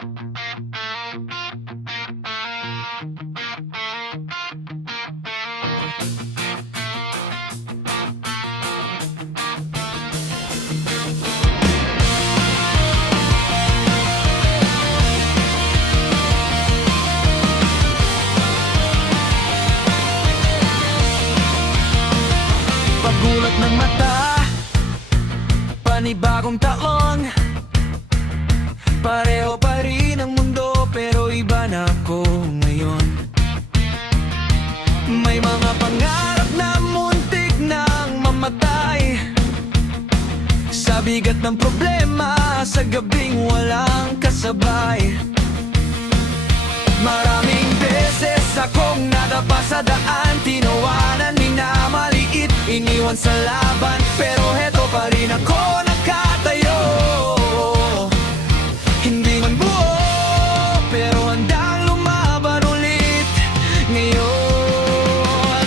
Paggulat ng mata, panibagong taon. Pareho pa rin ang mundo pero iba na ako ngayon. May mga pangarap na muntik nang mamatay sa bigat ng problema, sa gabing walang kasabay. Maraming beses akong nadapa sa daan, tinawanan, minamaliit, iniwan sa laban. Pero heto pa rin ako nakatayo. Hindi man buo, pero handang lumaban ulit. Ngayon,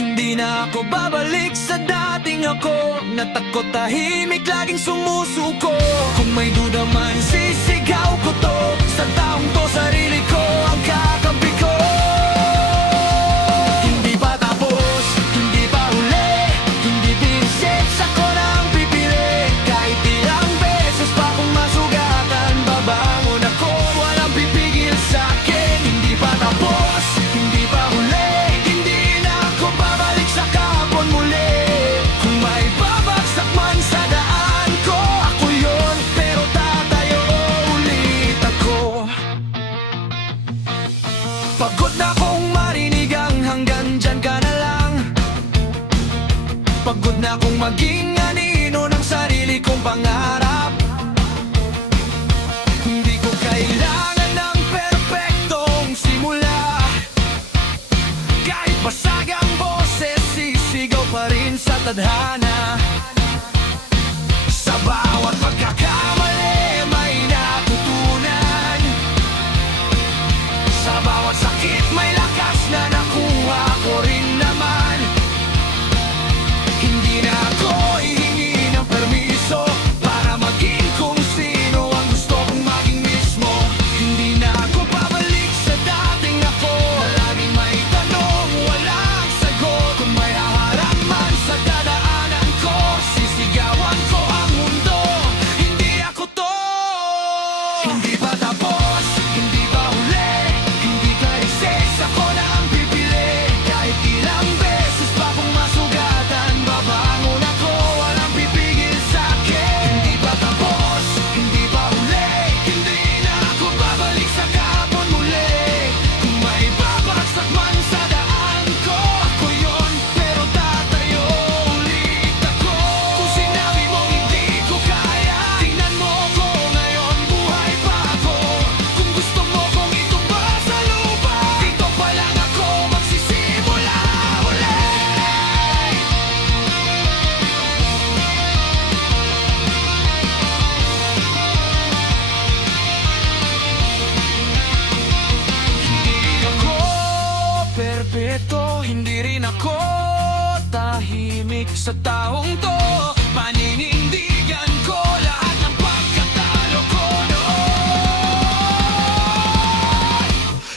hindi na ako babalik sa dating ako, natakot, tahimik, laging sumusuko. Kung may duda man, sisigaw ko to. Sa taong to, sarili ko ang kakampi ko. Hindi pa tapos, hindi pa huli, hindi pinset, sako nang pipili. Kahit ilang beses pa kung masugatan, babangon ako, walang pipigil sa'kin. Hindi pa tapos, hindi pa huli, hindi na ako babalik sa kahapon muli. Kung may babagsak man sa daan ko, ako yun, pero tatayo ulit ako. Pagod na kong marinig ang hanggang dyan ka na lang. Pagod na kong maging anino ng sarili kong pangarap. Hindi ko kailangan ng perpektong simula. Kahit basag ang boses, sisigaw pa rin sa tadhana. Sa bawat pagkakamali, may natutunan. Sa bawat sakit, may lakas na nakuha ko rin naman. Hindi na ako hihingi ng permiso para maging kung sino ang gusto kong maging mismo. Hindi na ako babalik sa dating ako, laging may tanong, walang sagot. Kung may haharap man sa dadaanan ko, sisigawan ko ang mundo. Hindi ako to. Hindi pa tapos, hindi pa huli, hindi ka exes, ako na ang pipili. Kahit ilang beses pa kung masugatan, babangon ako, walang pipigil sa'kin. Hindi pa tapos, hindi pa huli, hindi na ako babalik sa kahapon muli. Kung may babagsak man sa daan ko, ako yun, pero tatayo ulit ako. Kung sinabi mong hindi ko kaya, tingnan mo ko ngayon, buhay pa ako. Kung gusto mo kong itumba sa lupa, dito pa lang ako magsisimula ulit. Hindi ako perpeto, hindi rin ako tahimik. Sa taong to, paninindigan ko lahat ng pagkatalo ko noon.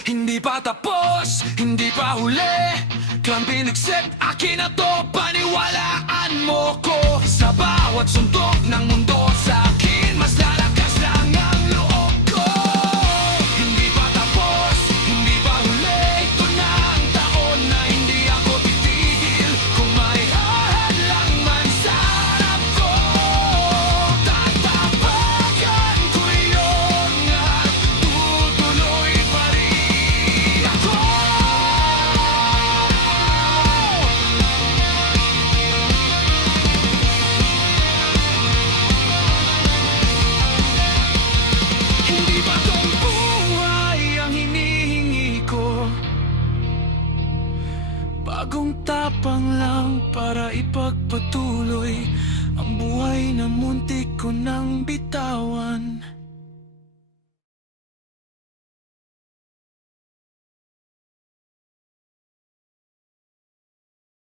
Hindi pa tapos, hindi pa huli, kang pinagset, akin na to, paniwalaan mo ko. Sa bawat suntok ng mundo sa akin, mas lalakas lang ang loob ko. Hindi pa tapos, hindi pa huli, ito na ang taon na hindi ako titigil. Kung may ahadlang man sa harap ko, tatapakan ko yun at tutuloy pa rin ako. Hindi ba tong buhay ang hinihingi ko? Bagong tapang lang para ipagpatuloy ang buhay na muntik ko nang bitawan.